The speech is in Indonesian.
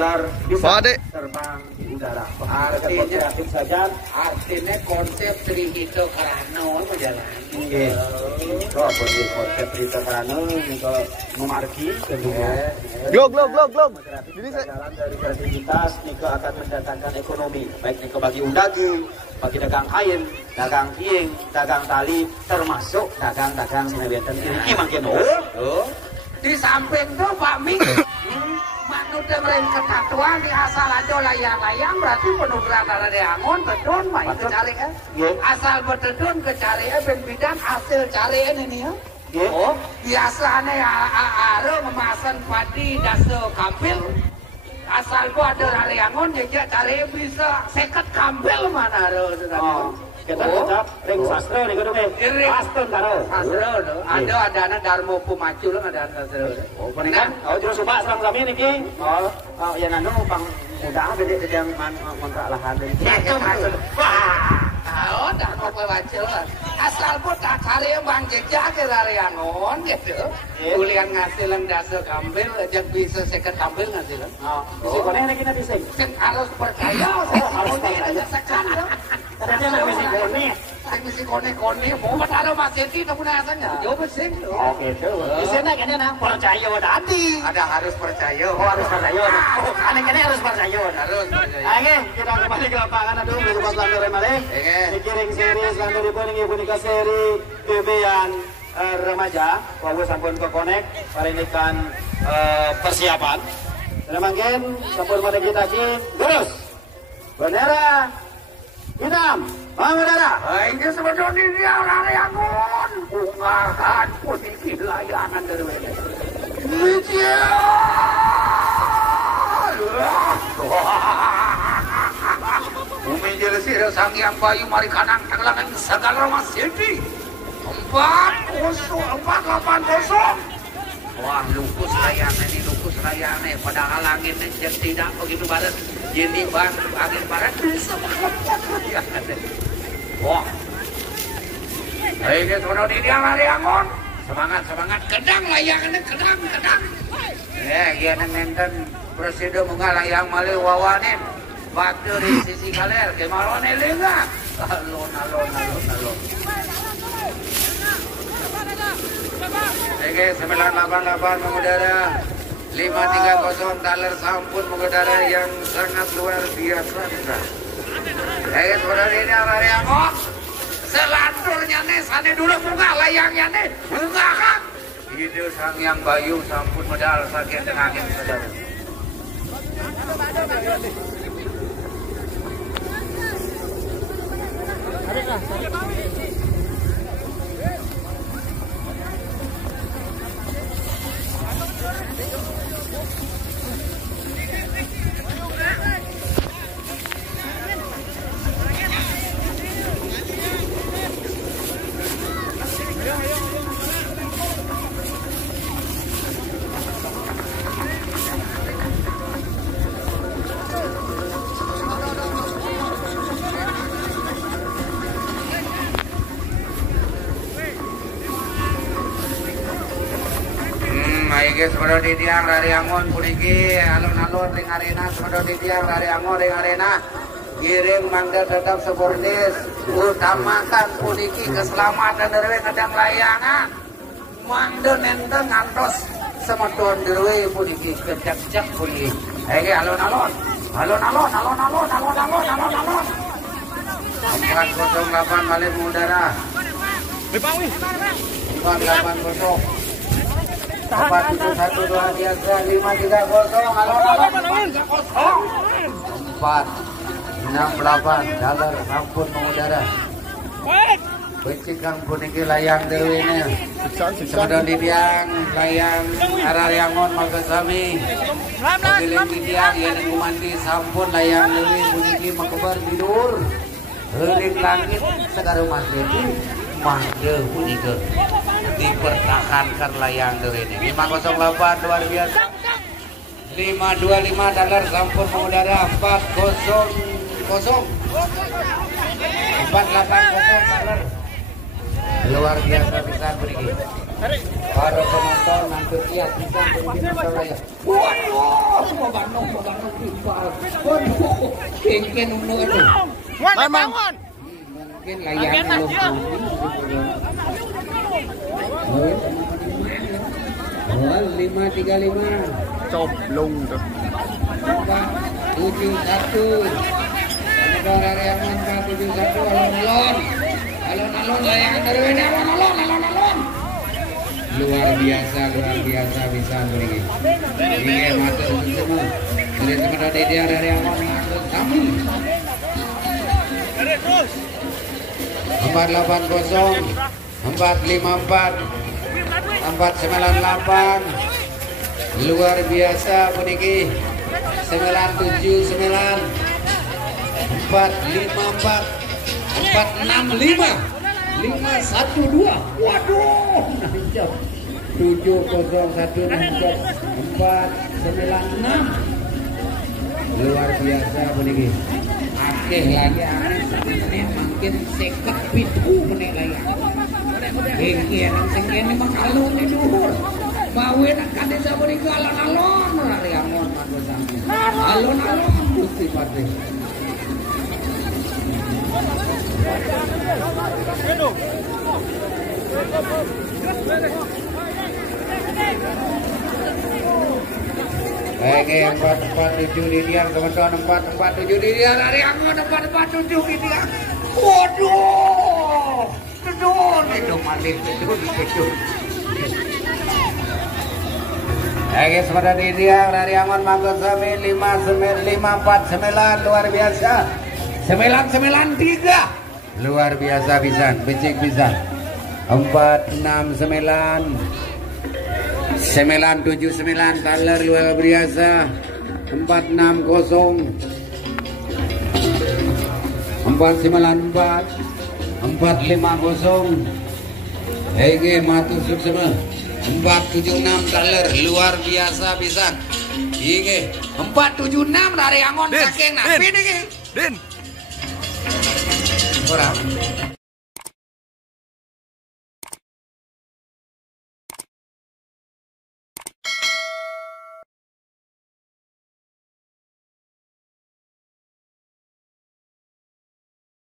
dalar bisa terbang di udara. Artinya kreatif saja. Artinya konsep Trihito Karano menjalani. Konsep Trihito Karano juga memarki tentunya. Glog. Jadi jalan dari kreativitas Niko akan mendatangkan ekonomi, baik Niko bagi undagi, bagi dagang kain, dagang kieng, dagang tali, termasuk dagang senebetan ini makin Di samping itu Pak Ming, manusia mereka ketua di asal aja layang-layang berarti penugaran dari angon bedon mah itu cari kan? Asal bedon ke cari ben bidang hasil cari ini ya. Oh, biasanya ada memasan padi dasa kampil. Asal gua ada dari angon jadi cari bisa seket kampil mana ada. Kita ucap ring sastra nih kudu Aston karo. Sastra ada anak Darmo Pumacul ada sastra. Oh, kan jero suba sareng sami niki. Oh, ya nanu pang mudah gede yang kontrak lahan deui. Oh, Darmo Pumacul. Asal pun tak cari bang jejak ke dari angon gitu. Kulian ngasilan dasa kambil aja bisa seket kambil ngasilan. Isi koneh niki na bising. Harus percaya, harus percaya sekali. Katanya misi kone mau ada Mas Eti tak punya asalnya jauh besing oh gitu di sana kan na percaya tadi ada harus percaya harus percaya aneh harus percaya oke kita kembali ke lapangan aduh minggu pas landur malih dikiring seri landur ini punika seri bebean remaja bahwa sampun ke connect parinikan persiapan sudah mungkin sampun pada kita terus bendera hitam, mengudara. Ini sebenarnya dia lari angon, bungakan posisi layangan dari mana. Bumi jelesir sang yang bayu mari kanang tanglangan segala Mas Edi. 480. Wah, lukus layangan padahal anginnya tidak begitu barat. Jadi bang, angin barat bisa. Wah. Ini sono di dia lari angon. Semangat, kedang layangannya kedang. Iya nenten presiden mengalayang malih wawanin. Waktu di sisi kaler kemalone lengah. Alon. Oke, 988 mengudara 530 dalar sampun mengudara yang sangat luar biasa. Oke, saudara ini lari angon. Selanturnya nih, sana dulu bunga layangnya nih, bunga kan? Itu sang yang bayu sampun medal sakit angin saudara. Semoga di tiang dari angon puniki alun-alun ring arena semoga di tiang dari angon ring arena giring mangga tetap supportis utamakan puniki keselamatan dari kadang layangan mangga nenten ngantos semeton deui puniki kecak-cak puniki alun-alun 408 malih mengudara 480 4 1 2 3 5 3 0 alon 4 68 dalar sampun mengudara becik kang puniki layang deui ini sudah di tiang layang arariangon magasami giling di tiang yang kumanti sampun layang deui puniki makebar tidur heuring langit segara masjid mangga puniki dipertahankan layang deui ini 508 luar biasa 525 dalar sampun mengudara 480 480 dalar luar biasa bisa begini. Para penonton antusias bisa begini ya. Waduh, Bandung timpal. Waduh, kengken umur itu. Bangun. Mungkin layaknya lu. 535 Coblong tuh. 471 negara Riaman 471 alon layangan dari ini alon luar biasa bisa begini ini matur semua dari teman dia dari Riaman matur kami 480 454 498 luar biasa buniki 979 454 465 512 waduh nancap 701 496 luar biasa buniki akeh lagi ini makin seket pitu menit lagi kengkian sing kene makalun di dhuwur mawin kade sapunika alon-alon lari amon manut sami alon-alon Gusti Patih Oke, 447 di dia, teman-teman 447 di dia dari amon 447 di dia. Waduh. Gedung mati. Oke, sebentar di dia dari Angon Mangosami 5549 luar biasa. 993 luar biasa bisa, becik bisa. 469 979 taler luar biasa. 460 494 450 Ege matu semua 476 taler luar biasa bisa. Ige 476 dari Angon kakek napi nih. Din. Berapa?